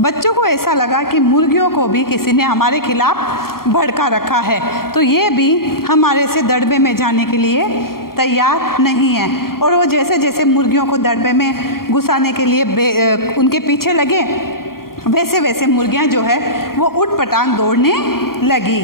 बच्चों को ऐसा लगा कि मुर्गियों को भी किसी ने हमारे खिलाफ भड़का रखा है, तो ये भी हमारे से दड़बे में जाने के लिए तैयार नहीं है। और वो जैसे जैसे मुर्गियों को दड़बे में घुसाने के लिए उनके पीछे लगे, वैसे वैसे मुर्गियां जो है वो उठपटांग दौड़ने लगी।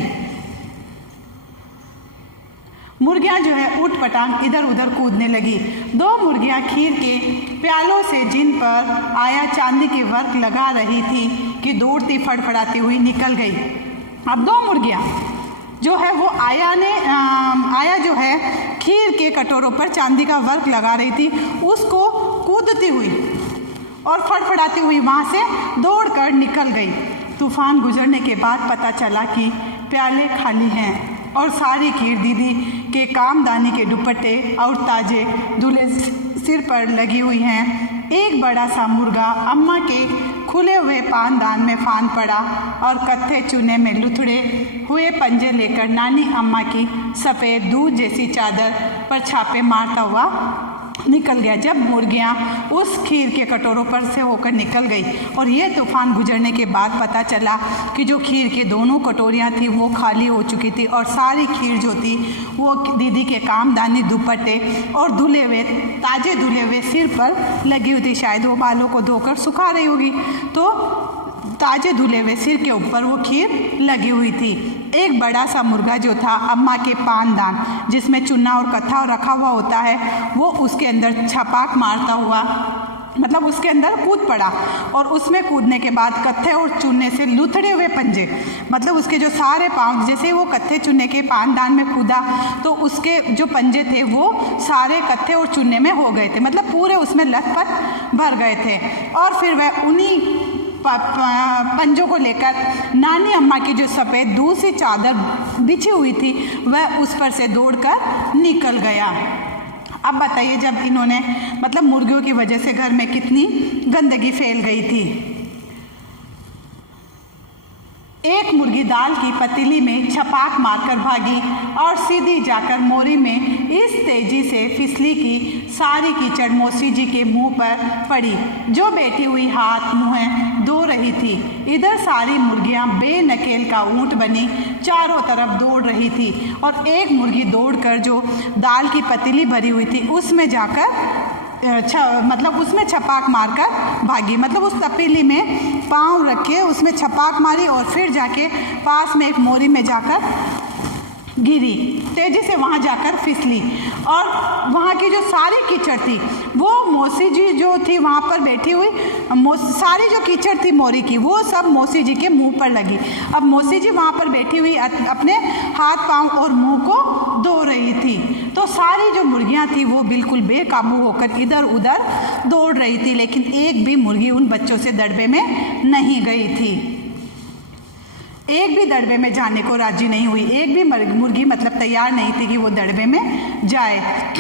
मुर्गियां जो है उठपटांग इधर उधर कूदने लगी। दो मुर्गियां खीर के प्यालों से जिन पर आया चांदी के वर्क लगा रही थी कि दौड़ती फड़फड़ाती हुई निकल गई। अब दो मुर्गियां जो है वो आया जो है खीर के कटोरों पर चांदी का वर्क लगा रही थी, उसको कूदती हुई और फड़फड़ाती हुई वहाँ से दौड़कर निकल गई। तूफान गुजरने के बाद पता चला कि प्याले खाली हैं और सारी खीर दीदी के कामदानी के दुपट्टे और ताजे दूल्हे सिर पर लगी हुई हैं। एक बड़ा सा मुर्गा अम्मा के खुले हुए पानदान में फान पड़ा और कत्थे चूने में लुथड़े हुए पंजे लेकर नानी अम्मा की सफ़ेद दूध जैसी चादर पर छापे मारता हुआ निकल गया। जब मुर्गियां उस खीर के कटोरों पर से होकर निकल गई और ये तूफान गुजरने के बाद पता चला कि जो खीर के दोनों कटोरियां थी वो खाली हो चुकी थी और सारी खीर जो थी वो दीदी के कामदानी दुपट्टे और धुले हुए ताजे धुले हुए सिर पर लगी हुई थी। शायद वो बालों को धोकर सुखा रही होगी, तो ताजे धुले हुए सिर के ऊपर वो खीर लगी हुई थी। एक बड़ा सा मुर्गा जो था अम्मा के पानदान जिसमें चूना और कत्था रखा हुआ होता है, वो उसके अंदर छपाक मारता हुआ मतलब उसके अंदर कूद पड़ा और उसमें कूदने के बाद कत्थे और चूने से लुथड़े हुए पंजे, मतलब उसके जो सारे पाँव, जैसे वो कत्थे चूने के पानदान में कूदा तो उसके जो पंजे थे वो सारे कत्थे और चूने में हो गए थे, मतलब पूरे उसमें लथपथ भर गए थे। और फिर वह उन्हीं पंजों को लेकर नानी अम्मा की जो सफ़ेद दूध सी चादर बिछी हुई थी वह उस पर से दौड़कर निकल गया। अब बताइए, जब इन्होंने मतलब मुर्गियों की वजह से घर में कितनी गंदगी फैल गई थी। एक मुर्गी दाल की पतीली में छपाक मारकर भागी और सीधी जाकर मोरी में इस तेजी से फिसली कि सारी कीचड़ मौसी जी के मुंह पर पड़ी, जो बैठी हुई हाथ मुँह धो रही थी। इधर सारी मुर्गियां बेनकेल का ऊंट बनी चारों तरफ दौड़ रही थी और एक मुर्गी दौड़कर जो दाल की पतीली भरी हुई थी उसमें जाकर मतलब उसमें छपाक मारकर भागी, मतलब उस तपेली में पाँव रखे उसमें छपाक मारी और फिर जाके पास में एक मोरी में जाकर गिरी, तेजी से वहाँ जाकर फिसली और वहाँ की जो सारी कीचड़ थी वो मौसी जी जो थी वहाँ पर बैठी हुई, सारी जो कीचड़ थी मोरी की वो सब मौसी जी के मुंह पर लगी। अब मौसी जी वहाँ पर बैठी हुई अपने हाथ पाँव और मुंह को धो रही थी, तो सारी जो मुर्गियाँ थी वो बिल्कुल बेकाबू होकर इधर उधर दौड़ रही थी, लेकिन एक भी मुर्गी उन बच्चों से दड़बे में नहीं गई थी। एक भी दड़बे में जाने को राजी नहीं हुई, एक भी मुर्गी मतलब तैयार नहीं थी कि वो दड़बे में जाए।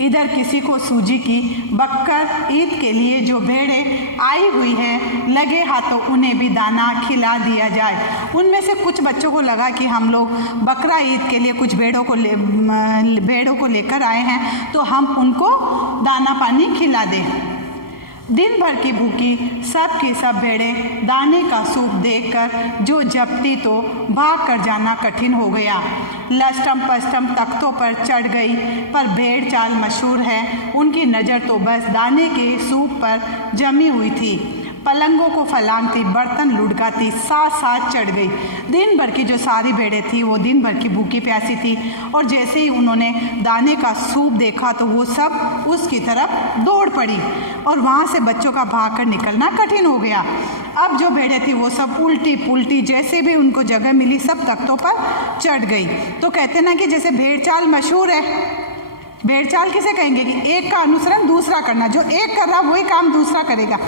इधर किसी को सूजी की बक्कर ईद के लिए जो भेड़ें आई हुई हैं लगे हाथों उन्हें भी दाना खिला दिया जाए। उनमें से कुछ बच्चों को लगा कि हम लोग बकरा ईद के लिए कुछ भेड़ों को लेकर आए हैं तो हम उनको दाना पानी खिला दें। दिन भर की भूखी सब की सब भेड़ें दाने का सूप देखकर जो झपटी तो भाग कर जाना कठिन हो गया। लस्टम पस्टम तख्तों पर चढ़ गई, पर भेड़ चाल मशहूर है, उनकी नज़र तो बस दाने के सूप पर जमी हुई थी। पलंगों को फलांगती, बर्तन लुढ़काती साथ साथ चढ़ गई। दिन भर की जो सारी भेड़ें थी वो दिन भर की भूखी प्यासी थी और जैसे ही उन्होंने दाने का सूप देखा तो वो सब उसकी तरफ दौड़ पड़ी और वहाँ से बच्चों का भाग कर निकलना कठिन हो गया। अब जो भेड़ें थी वो सब उल्टी पुल्टी जैसे भी उनको जगह मिली सब तख्तों पर चढ़ गई। तो कहते ना कि जैसे भेड़ चाल मशहूर है, भेड़ चाल किसे कहेंगे कि एक का अनुसरण दूसरा करना, जो एक कर रहा वही काम दूसरा करेगा।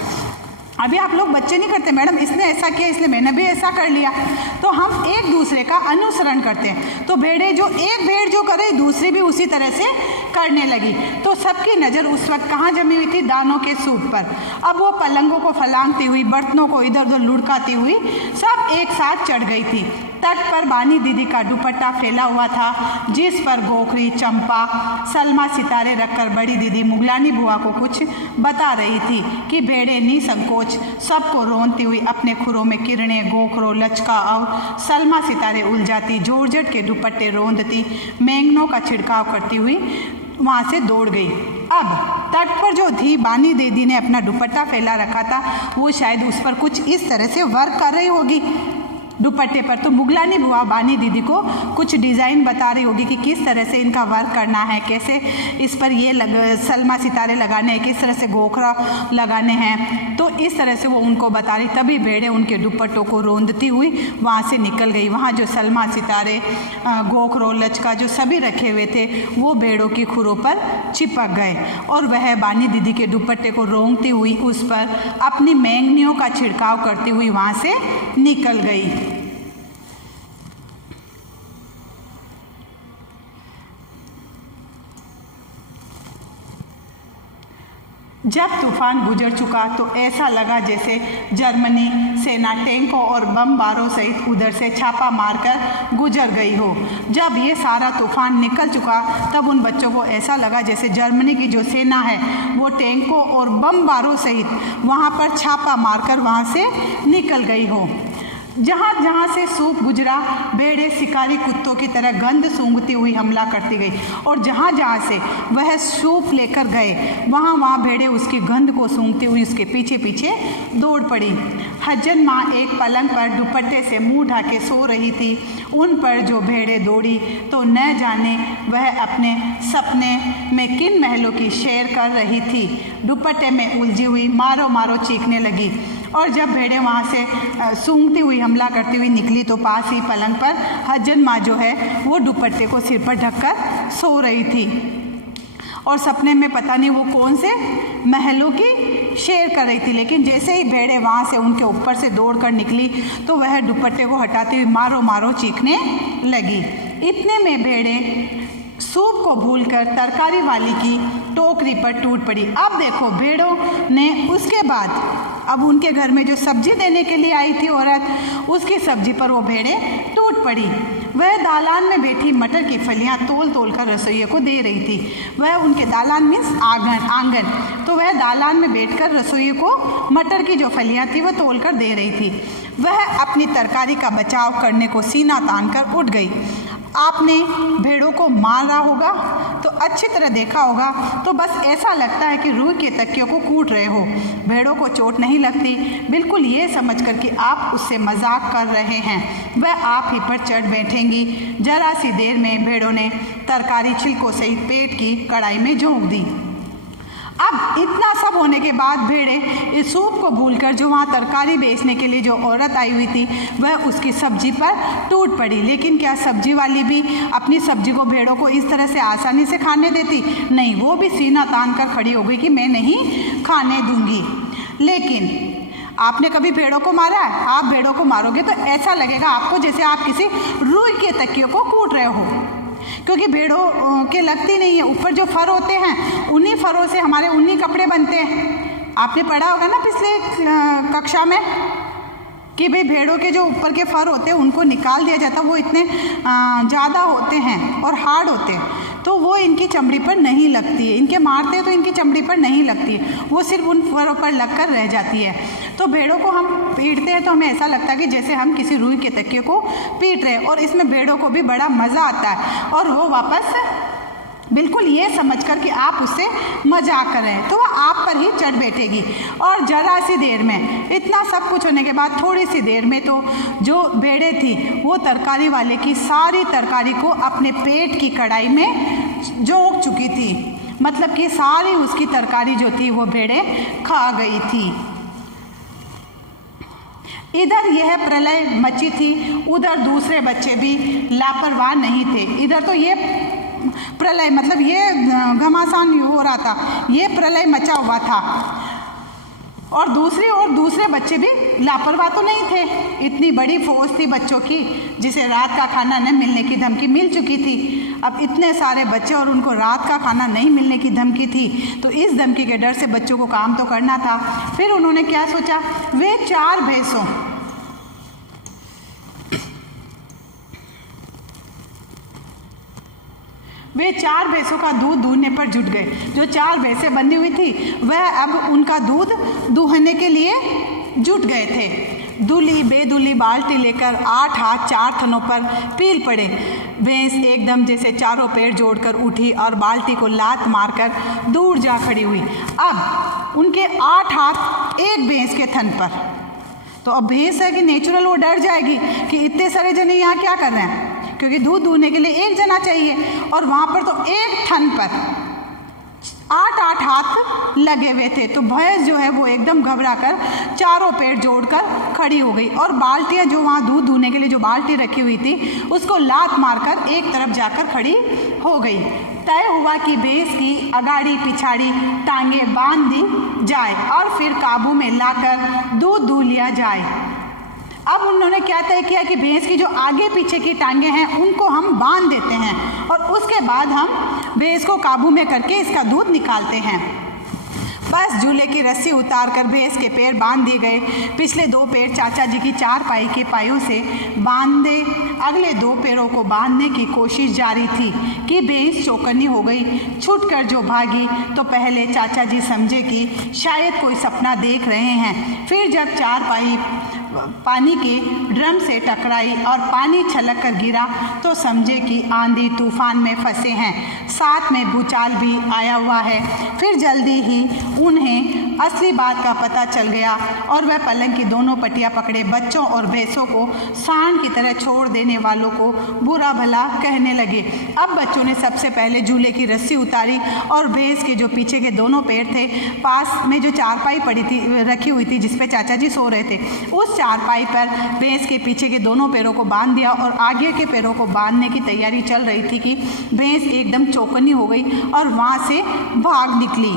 अभी आप लोग बच्चे नहीं करते, मैडम इसने ऐसा किया इसलिए मैंने भी ऐसा कर लिया, तो हम एक दूसरे का अनुसरण करते हैं। तो भेड़े जो एक भेड़ जो करे दूसरी भी उसी तरह से करने लगी तो सबकी नज़र उस वक्त कहाँ जमी हुई थी? दानों के सूप पर। अब वो पलंगों को फलांगती हुई, बर्तनों को इधर उधर लुढ़काती हुई सब एक साथ चढ़ गई थी। तट पर बानी दीदी का दुपट्टा फैला हुआ था, जिस पर गोखरी, चंपा, सलमा सितारे रखकर बड़ी दीदी मुगलानी बुआ को कुछ बता रही थी कि भेड़े निसंकोच सबको रोनती हुई अपने खुरों में किरणें, गोखरों, लचका और सलमा सितारे उलझाती, जॉर्जेट के दुपट्टे रोंदती, मैंगनों का छिड़काव करती हुई वहाँ से दौड़ गई। अब तट पर जो थी बानी दीदी ने अपना दुपट्टा फैला रखा था, वो शायद उस पर कुछ इस तरह से वर्क कर रही होगी दुपट्टे पर। तो मुगलानी बुआ बानी दीदी को कुछ डिज़ाइन बता रही होगी कि किस तरह से इनका वर्क करना है, कैसे इस पर ये सलमा सितारे लगाने हैं, किस तरह से गोखरा लगाने हैं। तो इस तरह से वो उनको बता रही। तभी भेड़े उनके दुपट्टों को रोंदती हुई वहाँ से निकल गई। वहाँ जो सलमा सितारे, गोखरो, लचका जो सभी रखे हुए थे वो भेड़ों की खुरों पर चिपक गए और वह बानी दीदी के दुपट्टे को रोंगती हुई उस पर अपनी मैंगनियों का छिड़काव करती हुई वहाँ से निकल गई। जब तूफान गुजर चुका तो ऐसा लगा जैसे जर्मनी सेना टैंकों और बम बारों सहित उधर से छापा मारकर गुजर गई हो। जब ये सारा तूफान निकल चुका तब उन बच्चों को ऐसा लगा जैसे जर्मनी की जो सेना है वो टैंकों और बम बारों सहित वहाँ पर छापा मारकर वहाँ से निकल गई हो। जहाँ जहाँ से सूप गुजरा भेड़े शिकारी कुत्तों की तरह गंध सूंघती हुई हमला करती गई और जहाँ जहाँ से वह सूप लेकर गए वहाँ वहाँ भेड़े उसकी गंध को सूंघती हुई उसके पीछे पीछे दौड़ पड़ी। हज्जन माँ एक पलंग पर दुपट्टे से मुंह ढाके सो रही थी। उन पर जो भेड़े दौड़ी तो न जाने वह अपने सपने में किन महलों की सैर कर रही थी। दुपट्टे में उलझी हुई मारो मारो चीखने लगी और जब भेड़े वहाँ से सूंघती हुई हमला करती हुई निकली तो पास ही पलंग पर हज्जन माँ जो है वो दुपट्टे को सिर पर ढककर सो रही थी और सपने में पता नहीं वो कौन से महलों की सैर कर रही थी। लेकिन जैसे ही भेड़े वहाँ से उनके ऊपर से दौड़कर निकली तो वह दुपट्टे को हटाती हुई मारो मारो चीखने लगी। इतने में भेड़े सूप को भूलकर तरकारी वाली की टोकरी पर टूट पड़ी। अब देखो भेड़ों ने उसके बाद अब उनके घर में जो सब्जी देने के लिए आई थी औरत, उसकी सब्जी पर वो भेड़े टूट पड़ी। वह दालान में बैठी मटर की फलियां तोल तोल कर रसोइये को दे रही थी। वह उनके दालान मीन्स आंगन, तो वह दालान में बैठकर रसोइये को मटर की जो फलियां थी वह तोल कर दे रही थी। वह अपनी तरकारी का बचाव करने को सीना तान कर उठ गई। आपने भेड़ों को मारा होगा तो अच्छी तरह देखा होगा तो बस ऐसा लगता है कि रूई के तकियों को कूट रहे हो। भेड़ों को चोट नहीं लगती, बिल्कुल ये समझकर कि आप उससे मजाक कर रहे हैं। वह आप ही पर चढ़ बैठेंगी। जरा सी देर में भेड़ों ने तरकारी छिलकों सहित पेट की कढ़ाई में झोंक दी। अब इतना सब होने के बाद भेड़े इस सूप को भूलकर जो वहाँ तरकारी बेचने के लिए जो औरत आई हुई थी वह उसकी सब्जी पर टूट पड़ी। लेकिन क्या सब्जी वाली भी अपनी सब्जी को भेड़ों को इस तरह से आसानी से खाने देती? नहीं, वो भी सीना तान कर खड़ी हो गई कि मैं नहीं खाने दूंगी। लेकिन आपने कभी भेड़ों को मारा है? आप भेड़ों को मारोगे तो ऐसा लगेगा आपको जैसे आप किसी रुई के तकियों को कूट रहे हो, क्योंकि भेड़ों के लगती नहीं है। ऊपर जो फर होते हैं उन्हीं फरों से हमारे उन्हीं कपड़े बनते हैं। आपने पढ़ा होगा ना पिछले कक्षा में कि भाई भेड़ों के जो ऊपर के फर होते हैं उनको निकाल दिया जाता है। वो इतने ज़्यादा होते हैं और हार्ड होते हैं तो वो इनकी चमड़ी पर नहीं लगती है। इनके मारते हैं तो इनकी चमड़ी पर नहीं लगती है, वो सिर्फ उन फरों पर लगकर रह जाती है। तो भेड़ों को हम पीटते हैं तो हमें ऐसा लगता है कि जैसे हम किसी रुई के तकिए को पीट रहे हैं और इसमें भेड़ों को भी बड़ा मज़ा आता है और वो वापस बिल्कुल ये समझकर कि आप उससे मजाक कर रहे हैं तो वह आप पर ही चढ़ बैठेगी। और जरा सी देर में, इतना सब कुछ होने के बाद थोड़ी सी देर में तो जो भेड़े थी वो तरकारी वाले की सारी तरकारी को अपने पेट की कढ़ाई में झोंक चुकी थी। मतलब कि सारी उसकी तरकारी जो थी वो भेड़े खा गई थी। इधर यह प्रलय मची थी, उधर दूसरे बच्चे भी लापरवाह नहीं थे। इधर तो ये प्रलय मतलब ये घमासान हो रहा था, ये प्रलय मचा हुआ था और दूसरी ओर दूसरे बच्चे भी लापरवाह तो नहीं थे। इतनी बड़ी फौज थी बच्चों की जिसे रात का खाना न मिलने की धमकी मिल चुकी थी। अब इतने सारे बच्चे और उनको रात का खाना नहीं मिलने की धमकी थी, तो इस धमकी के डर से बच्चों को काम तो करना था। फिर उन्होंने क्या सोचा, वे 4 भैंसों का दूध दूहने पर जुट गए। जो 4 भैंसें बंधी हुई थी वह अब उनका दूध दूहने के लिए जुट गए थे। दूली बेदूली बाल्टी लेकर 8 हाथ 4 थनों पर पील पड़े। भैंस एकदम जैसे चारों पैर जोड़कर उठी और बाल्टी को लात मारकर दूर जा खड़ी हुई। अब उनके 8 हाथ एक भैंस के थन पर। तो अब भैंस है कि नेचुरल वो डर जाएगी कि इतने सारे जने यहाँ क्या कर रहे हैं, क्योंकि दूध दूहने के लिए एक जना चाहिए और वहाँ पर तो एक थन पर 8 हाथ लगे हुए थे। तो भैंस जो है वो एकदम घबरा कर चारों पैर जोड़कर खड़ी हो गई और बाल्टियाँ जो वहाँ दूध दूहने के लिए जो बाल्टी रखी हुई थी उसको लात मारकर एक तरफ जाकर खड़ी हो गई। तय हुआ कि भैंस की अगाड़ी पिछाड़ी टांगे बांध दी जाए और फिर काबू में लाकर दूध दूह लिया जाए। अब उन्होंने क्या तय किया कि भैंस की जो आगे पीछे की टांगे हैं उनको हम बांध देते हैं और उसके बाद हम भैंस को काबू में करके इसका दूध निकालते हैं। बस झूले की रस्सी उतार कर भैंस के पैर बांध दिए गए। पिछले 2 पैर चाचा जी की 4 पाई के पायों से बांधे, अगले 2 पैरों को बांधने की कोशिश जारी थी कि भैंस चौकन्नी हो गई। छूटकर जो भागी तो पहले चाचा जी समझे कि शायद कोई सपना देख रहे हैं। फिर जब 4 पाई पानी के ड्रम से टकराई और पानी छलक कर गिरा तो समझे कि आंधी तूफान में फंसे हैं, साथ में भूचाल भी आया हुआ है। फिर जल्दी ही उन्हें असली बात का पता चल गया और वह पलंग की दोनों पटिया पकड़े बच्चों और भैंसों को सांड की तरह छोड़ देने वालों को बुरा भला कहने लगे। अब बच्चों ने सबसे पहले झूले की रस्सी उतारी और भैंस के जो पीछे के दोनों पैर थे, पास में जो चारपाई पड़ी थी रखी हुई थी जिसपे चाचा जी सो रहे थे, उस चारपाई पर भैंस के पीछे के दोनों पैरों को बांध दिया और आगे के पैरों को बांधने की तैयारी चल रही थी कि भैंस एकदम चौकन्नी हो गई और वहाँ से भाग निकली।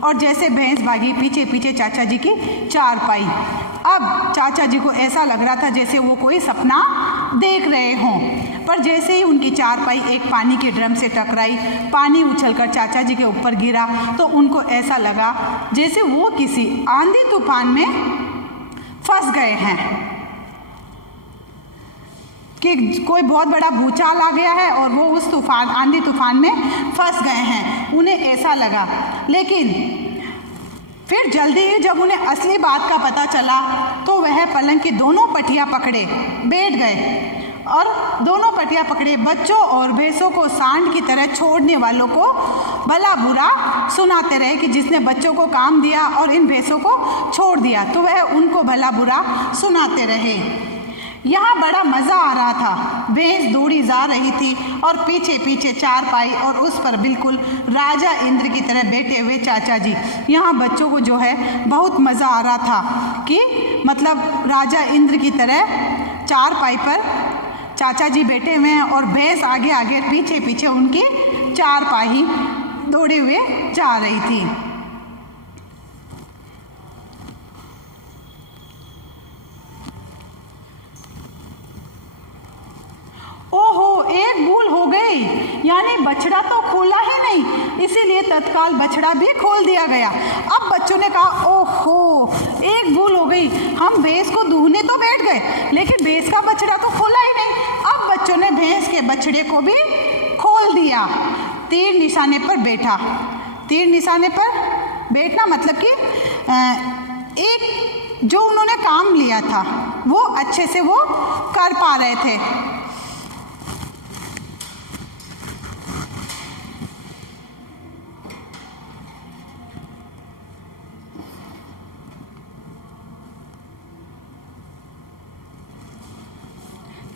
और जैसे भैंस भागी पीछे पीछे चाचा जी की चारपाई। अब चाचा जी को ऐसा लग रहा था जैसे वो कोई सपना देख रहे हों, पर जैसे ही उनकी चारपाई एक पानी के ड्रम से टकराई, पानी उछलकर चाचा जी के ऊपर गिरा तो उनको ऐसा लगा जैसे वो किसी आंधी तूफान में फंस गए हैं, कि कोई बहुत बड़ा भूचाल आ गया है और वो उस तूफान आंधी तूफान में फंस गए हैं, उन्हें ऐसा लगा। लेकिन फिर जल्दी ही जब उन्हें असली बात का पता चला तो वह पलंग की दोनों पटिया पकड़े बैठ गए और दोनों पटिया पकड़े बच्चों और भैंसों को सांड की तरह छोड़ने वालों को भला बुरा सुनाते रहे कि जिसने बच्चों को काम दिया और इन भैंसों को छोड़ दिया, तो वह उनको भला बुरा सुनाते रहे। यहाँ बड़ा मज़ा आ रहा था। भैंस दौड़ी जा रही थी और पीछे पीछे चारपाई और उस पर बिल्कुल राजा इंद्र की तरह बैठे हुए चाचा जी। यहाँ बच्चों को जो है बहुत मज़ा आ रहा था कि मतलब राजा इंद्र की तरह चारपाई पर चाचा जी बैठे हुए हैं और भैंस आगे आगे पीछे पीछे उनकी चारपाई दौड़े हुए जा रही थी। ओहो, एक भूल हो गई, यानी बछड़ा तो खोला ही नहीं, इसीलिए तत्काल बछड़ा भी खोल दिया गया। अब बच्चों ने कहा ओहो, एक भूल हो गई, हम भैंस को दूहने तो बैठ गए लेकिन भैंस का बछड़ा तो खोला ही नहीं। अब बच्चों ने भैंस के बछड़े को भी खोल दिया। तीर निशाने पर बैठा। तीर निशाने पर बैठना मतलब कि एक जो उन्होंने काम लिया था वो अच्छे से वो कर पा रहे थे।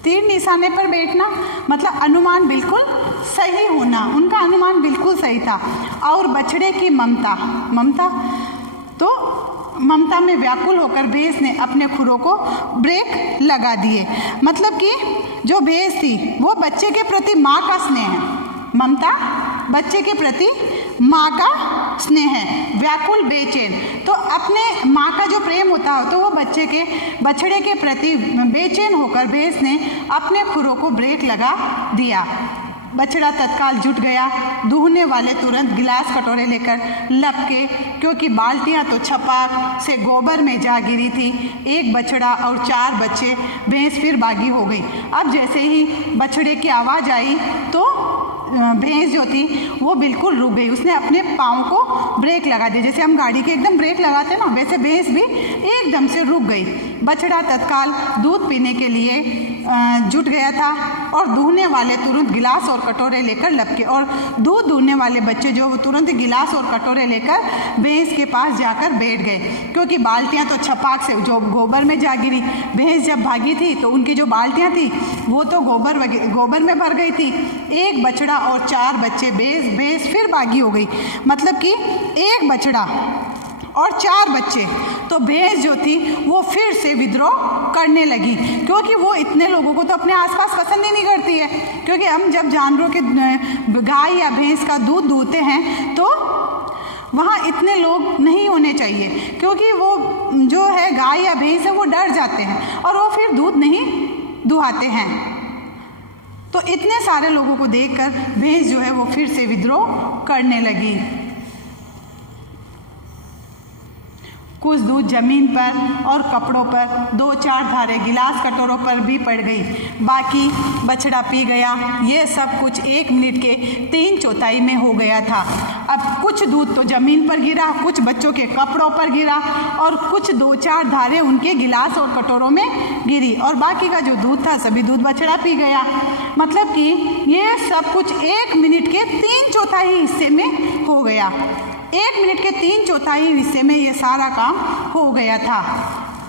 तीर निशाने पर बैठना मतलब अनुमान बिल्कुल सही होना, उनका अनुमान बिल्कुल सही था। और बछड़े की ममता, तो ममता में व्याकुल होकर भैंस ने अपने खुरों को ब्रेक लगा दिए। मतलब कि जो भैंस थी वो बच्चे के प्रति माँ का स्नेह है, ममता बच्चे के प्रति माँ का स्नेह है, व्याकुल बेचैन, तो अपने माँ का जो प्रेम होता है तो वो बछड़े के प्रति बेचैन होकर भैंस ने अपने खुरों को ब्रेक लगा दिया। बछड़ा तत्काल जुट गया। दूहने वाले तुरंत गिलास कटोरे लेकर लपके, क्योंकि बाल्टियां तो छपाक से गोबर में जा गिरी थी। एक बछड़ा और 4 बच्चे, भैंस फिर बागी हो गई। अब जैसे ही बछड़े की आवाज़ आई तो भैंस जो थी वो बिल्कुल रुक गई। उसने अपने पाँव को ब्रेक लगा दिया, जैसे हम गाड़ी के एकदम ब्रेक लगाते ना, वैसे भैंस भी एकदम से रुक गई। बछड़ा तत्काल दूध पीने के लिए जुट गया था और दूहने वाले तुरंत गिलास और कटोरे लेकर लपके, और दूध दूहने वाले बच्चे जो वो तुरंत गिलास और कटोरे लेकर भैंस के पास जाकर बैठ गए, क्योंकि बाल्टियां तो छपाक से जो गोबर में जा गिरी। भैंस जब भागी थी तो उनकी जो बाल्टियां थी वो तो गोबर में भर गई थी। एक बछड़ा और 4 बच्चे, भैंस फिर बागी हो गई। मतलब कि एक बछड़ा और 4 बच्चे, तो भैंस जो थी वो फिर से विद्रोह करने लगी, क्योंकि वो इतने लोगों को तो अपने आसपास पसंद ही नहीं करती है। क्योंकि हम जब जानवरों के गाय या भैंस का दूध दूहते हैं तो वहाँ इतने लोग नहीं होने चाहिए, क्योंकि वो जो है गाय या भैंस है वो डर जाते हैं और वो फिर दूध नहीं दुहाते हैं। तो इतने सारे लोगों को देखकर भैंस जो है वो फिर से विद्रोह करने लगी। कुछ दूध जमीन पर और कपड़ों पर, 2-4 धारे गिलास कटोरों पर भी पड़ गई। बाकी बछड़ा पी गया। ये सब कुछ 1 मिनट के 3/4 में हो गया था। अब कुछ दूध तो जमीन पर गिरा, कुछ बच्चों के कपड़ों पर गिरा और कुछ 2-4 धारे उनके गिलास और कटोरों में गिरी, और बाकी का जो दूध था सभी दूध बछड़ा पी गया। मतलब कि ये सब कुछ 1 मिनट के 3/4 हिस्से में हो गया। 1 मिनट के 3/4 हिस्से में ये सारा काम हो गया था।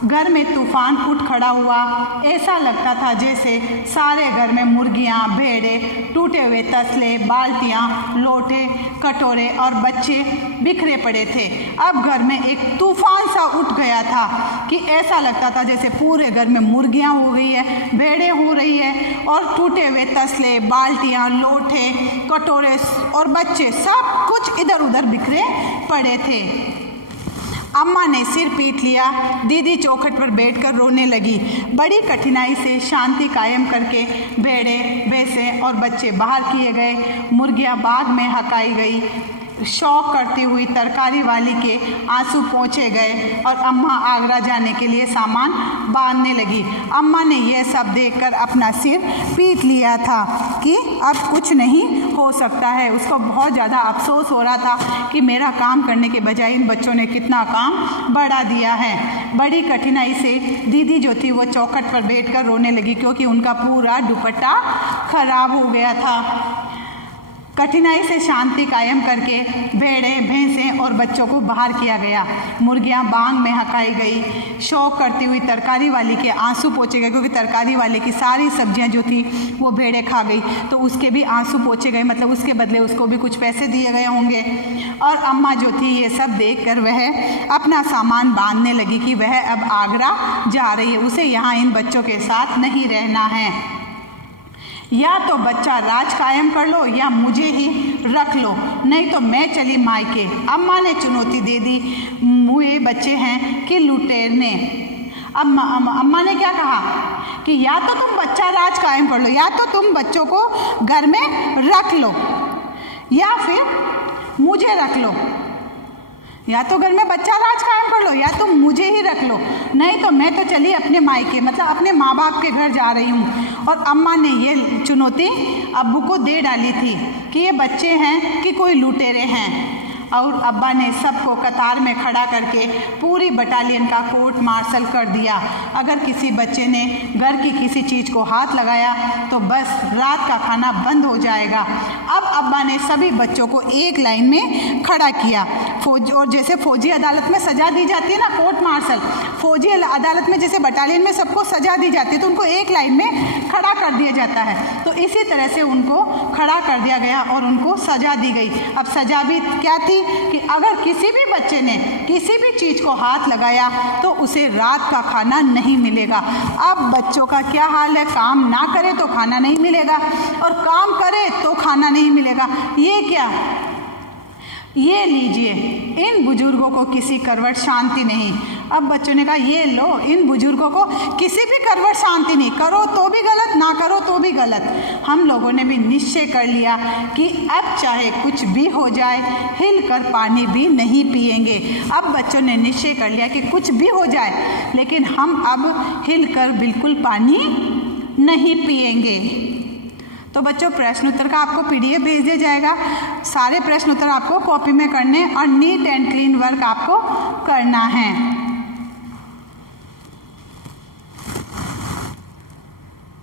घर में तूफान उठ खड़ा हुआ। ऐसा लगता था जैसे सारे घर में मुर्गियां, भेड़े, टूटे हुए तसले, बाल्टियां, लोटे, कटोरे और बच्चे बिखरे पड़े थे। अब घर में एक तूफान सा उठ गया था कि ऐसा लगता था जैसे पूरे घर में मुर्गियां हो गई है, भेड़ें हो रही है और टूटे हुए तसले, बाल्टियां, लोटे, कटोरे और बच्चे सब कुछ इधर उधर बिखरे पड़े थे। अम्मा ने सिर पीट लिया। दीदी चौखट पर बैठकर रोने लगी। बड़ी कठिनाई से शांति कायम करके भेड़े, भैंसें और बच्चे बाहर किए गए। मुर्गियां बाग में हकाई गई। शौक करती हुई तरकारी वाली के आंसू पोंछे गए और अम्मा आगरा जाने के लिए सामान बांधने लगी। अम्मा ने यह सब देखकर अपना सिर पीट लिया था कि अब कुछ नहीं हो सकता है। उसको बहुत ज़्यादा अफसोस हो रहा था कि मेरा काम करने के बजाय इन बच्चों ने कितना काम बढ़ा दिया है। बड़ी कठिनाई से दीदी जो थी वो चौखट पर बैठकर रोने लगी, क्योंकि उनका पूरा दुपट्टा खराब हो गया था। कठिनाई से शांति कायम करके भेड़े, भैंसें और बच्चों को बाहर किया गया। मुर्गियां बांग में हकाई गई। शौक करती हुई तरकारी वाली के आंसू पोंछे गए, क्योंकि तरकारी वाले की सारी सब्जियां जो थी वो भेड़े खा गई, तो उसके भी आंसू पोंछे गए, मतलब उसके बदले उसको भी कुछ पैसे दिए गए होंगे। और अम्मा जो थी ये सब देखकर वह अपना सामान बांधने लगी कि वह अब आगरा जा रही है, उसे यहाँ इन बच्चों के साथ नहीं रहना है। या तो बच्चा राज कायम कर लो या मुझे ही रख लो, नहीं तो मैं चली मायके। अम्मा ने चुनौती दे दी। मुए बच्चे हैं कि लुटेरने। अम्मा ने क्या कहा कि या तो तुम बच्चा राज कायम कर लो, या तो तुम बच्चों को घर में रख लो, या फिर मुझे रख लो। या तो घर में बच्चा राज कायम कर लो या तो मुझे ही रख लो, नहीं तो मैं तो चली अपने मायके, मतलब अपने माँ बाप के घर जा रही हूँ। और अम्मा ने ये चुनौती अब्बू को दे डाली थी कि ये बच्चे हैं कि कोई लुटेरे हैं। और अब्बा ने सबको कतार में खड़ा करके पूरी बटालियन का कोर्ट मार्शल कर दिया। अगर किसी बच्चे ने घर की किसी चीज़ को हाथ लगाया तो बस रात का खाना बंद हो जाएगा। अब अब्बा ने सभी बच्चों को एक लाइन में खड़ा किया। और जैसे फौजी अदालत में सजा दी जाती है ना, कोर्ट मार्शल, फौजी अदालत में जैसे बटालियन में सबको सजा दी जाती है तो उनको एक लाइन में खड़ा कर दिया जाता है, तो इसी तरह से उनको खड़ा कर दिया गया और उनको सजा दी गई। अब सजा भी क्या थी कि अगर किसी भी बच्चे ने किसी भी चीज़ को हाथ लगाया तो उसे रात का खाना नहीं मिलेगा। अब बच्चों का क्या हाल है, काम ना करे तो खाना नहीं मिलेगा और काम करे तो खाना नहीं मिलेगा। ये क्या, ये लीजिए, इन बुजुर्गों को किसी करवट शांति नहीं। अब बच्चों ने कहा ये लो, इन बुजुर्गों को किसी भी करवट शांति नहीं, करो तो भी गलत, ना करो तो भी गलत। हम लोगों ने भी निश्चय कर लिया कि अब चाहे कुछ भी हो जाए, हिलकर पानी भी नहीं पिएंगे। अब बच्चों ने निश्चय कर लिया कि कुछ भी हो जाए, लेकिन हम अब हिलकर बिल्कुल पानी नहीं पिएंगे। तो बच्चों, प्रश्न उत्तर का आपको PDF भेज दिया जाएगा। सारे प्रश्न उत्तर आपको कॉपी में करने और नीट एंड क्लीन वर्क आपको करना है।